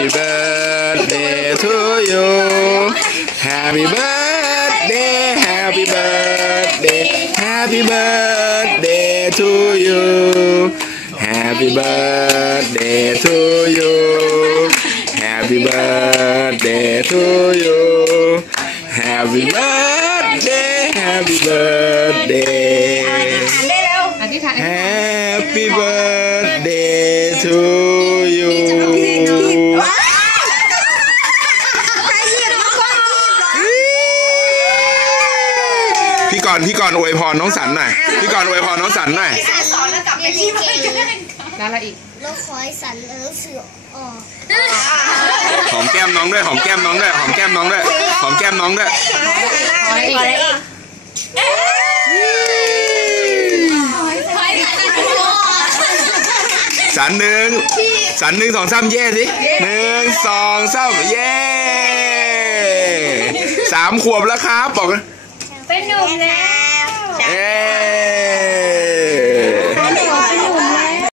Happy birthday to you Happy birthday Happy birthday Happy birthday to you Happy birthday to you Happy birthday to you Happy birthday Happy birthday Happy birthday to you พี่ก่อนอวยพรน้องสันหน่อยพี่ก่อนอวยพรน้องสันหน่อยแล้วอะไรอีกเราขอให้สันรู้สึกหอมแก้มน้องด้วยหอมแก้มน้องด้วยหอมแก้มน้องด้วยหอมแก้มน้องด้วยสันหนึ่ง2 3เย่สิ1 2 3เย่3 ขวบแล้วครับบอกเป็นหนุ่มแล้ว